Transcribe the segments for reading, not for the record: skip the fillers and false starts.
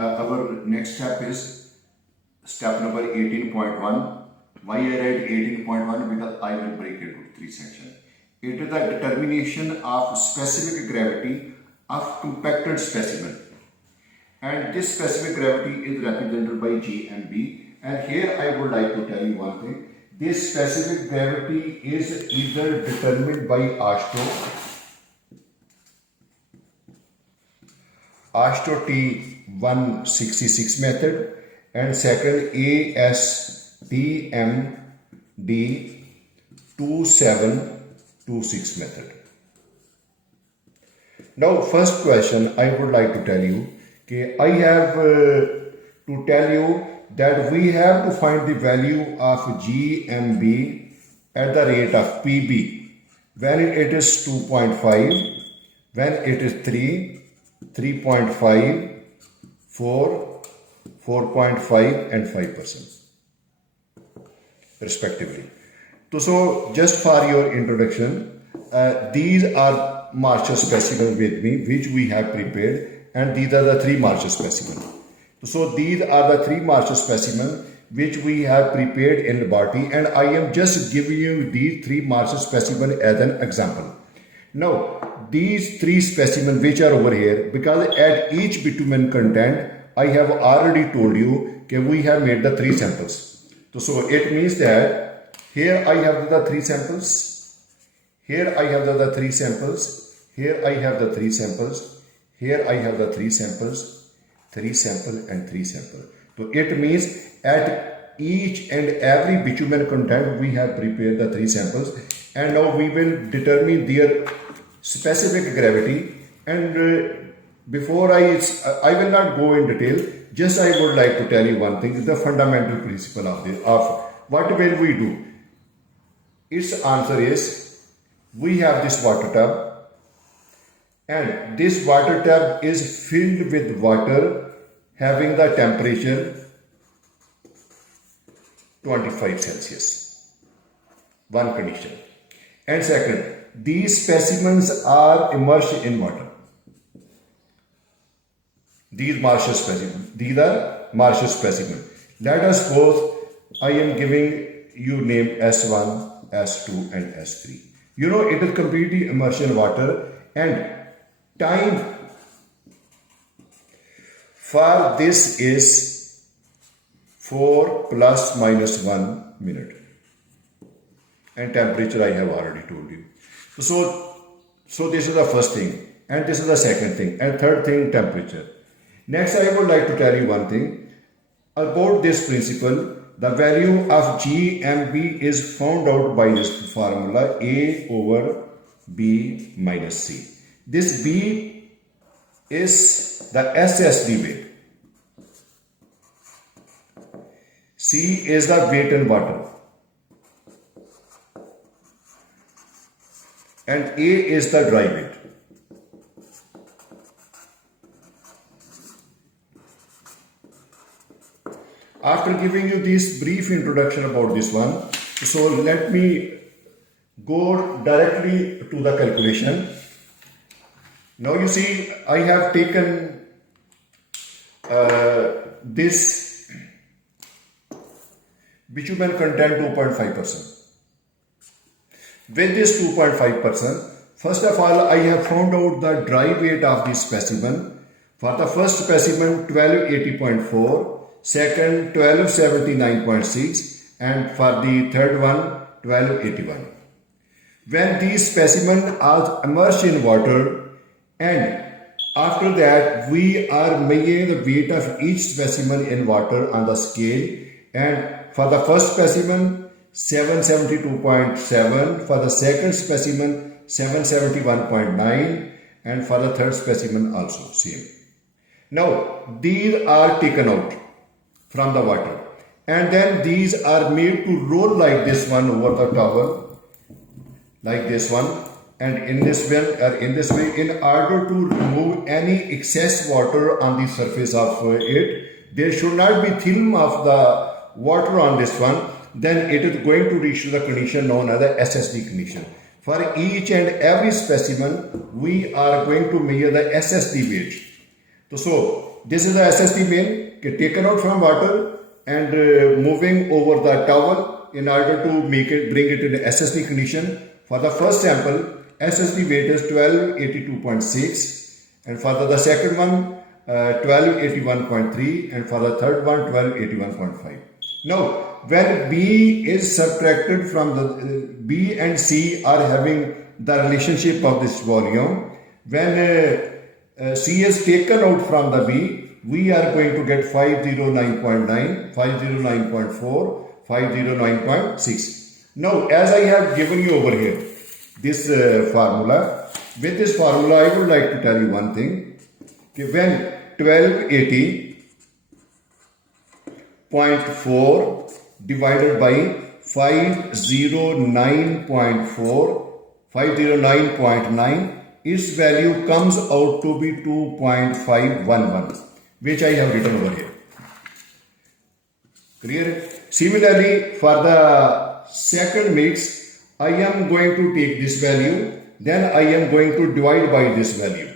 Our next step is step number 18.1. Why I write 18.1? Because I will break it into three sections. It is the determination of specific gravity of compacted specimen. And this specific gravity is represented by G and B. And here I would like to tell you one thing. This specific gravity is either determined by AASHTO T166 method, and second AASTMD 2726 method. Now first question I would like to tell you, I have to tell you that we have to find the value of GMB at the rate of PB when it is 2.5, when it is 3, 3.5, 4, 4.5 and 5% respectively. So just for your introduction, these are Marshall specimens with me which we have prepared, and these are the three Marshall specimens. So these are the three Marshall specimens which we have prepared in laboratory, and I am just giving you these three Marshall specimens as an example. Now these three specimens which are over here, because at each bitumen content I have already told you that we have made the three samples. So it means that here I have the three samples, here I have the three samples, here I have the three samples, here I have the three samples, three sample and three sample. So it means at each and every bitumen content we have prepared the three samples, and now we will determine their specific gravity. And before I will not go in detail, just I would like to tell you one thing, the fundamental principle of this, of what will we do. Its answer is, we have this water tub, and this water tub is filled with water having the temperature 25 Celsius. One condition. And second, these specimens are immersed in water. These Marshall specimens. These are Marshall specimens. Let us suppose I am giving you name S1, S2 and S3. You know it is completely immersed in water, and time for this is 4 plus minus 1 minute, and temperature I have already told you. So this is the first thing, and this is the second thing, and third thing, temperature. Next I would like to tell you one thing about this principle. The value of GMB is found out by this formula, A over B minus C. This B is the SSD weight. C is the weight in water. And A is the dry weight. After giving you this brief introduction about this one, so let me go directly to the calculation. Now you see I have taken this bitumen content 2.5%. With this 2.5%, first of all I have found out the dry weight of this specimen. For the first specimen 1280.4, second 1279.6, and for the third one 1281. When these specimens are immersed in water, and after that we are measuring the weight of each specimen in water on the scale, and for the first specimen 772.7, for the second specimen 771.9, and for the third specimen also same. Now these are taken out from the water, and then these are made to roll like this one over the towel, like this one, and in this way, in order to remove any excess water on the surface of it. There should not be film of the water on this one. Then it is going to reach to the condition known as the SSD condition. For each and every specimen, we are going to measure the SSD weight. So this is the SST main taken out from water and moving over the towel in order to bring it in SST condition. For the first sample, SST weight is 1282.6, and for the second one 1281.3, and for the third one 1281.5. Now when B is subtracted from the B and C are having the relationship of this volume, when C is taken out from the B, we are going to get 509.9, 509.4, 509.6. Now as I have given you over here this formula, with this formula I would like to tell you one thing. When 1280.4 divided by 509.9, its value comes out to be 2.511, which I have written over here. Clear? Similarly, for the second mix, I am going to take this value, then I am going to divide by this value.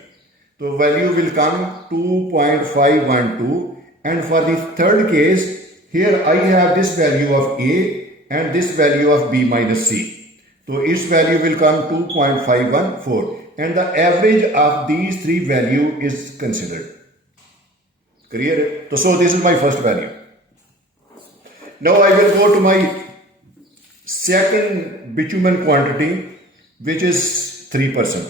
So value will come 2.512, and for the third case, here I have this value of A and this value of B minus C. So its value will come 2.514, and the average of these three value is considered. Clear? So this is my first value. Now I will go to my second bitumen quantity, which is 3%.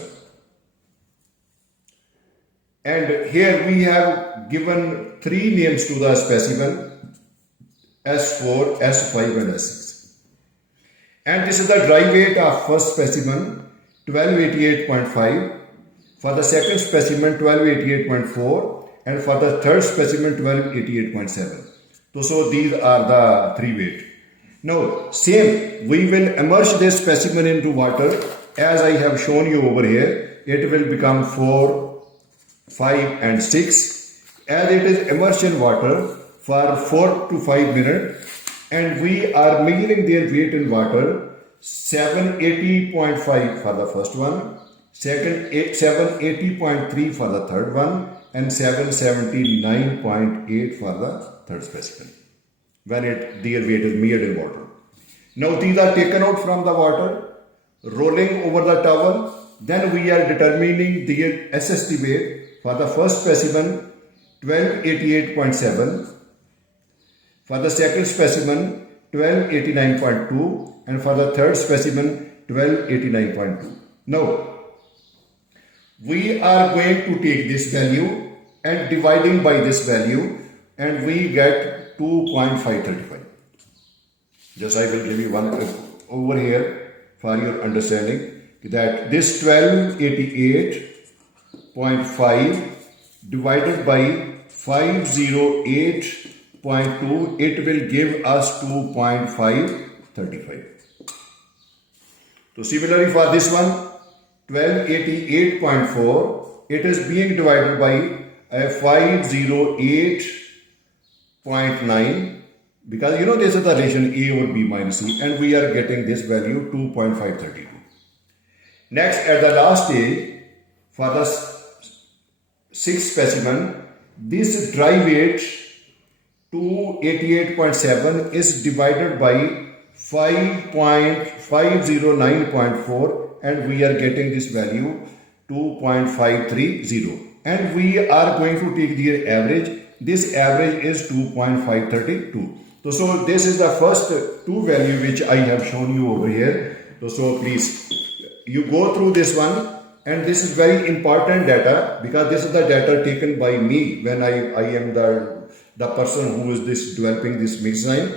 And here we have given three names to the specimen: S4, S5 and S6. And this is the dry weight of first specimen, 1288.5, for the second specimen 1288.4, and for the third specimen 1288.7. So these are the three weight. Now same, we will immerse this specimen into water as I have shown you over here. It will become 4, 5 and 6, as it is immersed in water for 4 to 5 minutes, and we are measuring their weight in water: 780.5 for the first one, second 780.3 for the third one, and 779.8 for the third specimen when their weight is measured in water. Now these are taken out from the water, rolling over the towel. Then we are determining their SST weight. For the first specimen 1288.7, for the second specimen 1289.2, and for the third specimen 1289.2. Now we are going to take this value and dividing by this value, and we get 2.535. Just I will give you one over here for your understanding, that this 1288.5 divided by 508.2, it will give us 2.535. So similarly for this one, 1288.4, it is being divided by 508.9, because you know this is the relation A over B minus C, and we are getting this value 2.532. Next, at the last stage, for the sixth specimen, this dry weight 288.7 is divided by 5.509.4, and we are getting this value 2.530, and we are going to take their average. This average is 2.532. So this is the first two value which I have shown you over here. So please, you go through this one, and this is very important data, because this is the data taken by me when I am the person who is developing this mix design.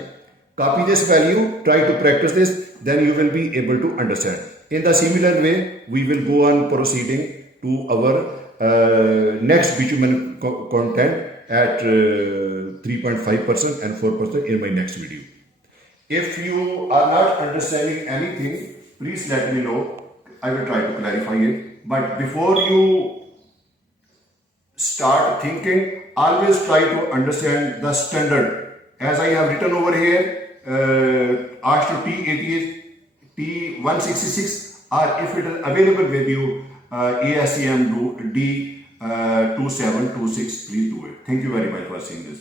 Copy this value, try to practice this, then you will be able to understand. In the similar way, we will go on proceeding to our next bitumen content at 3.5% and 4% in my next video. If you are not understanding anything, please let me know. I will try to clarify it. But before you start thinking, always try to understand the standard. As I have written over here, AASHTO T166, or if it is available with you, ASTM D 2726, please do it. Thank you very much for seeing this.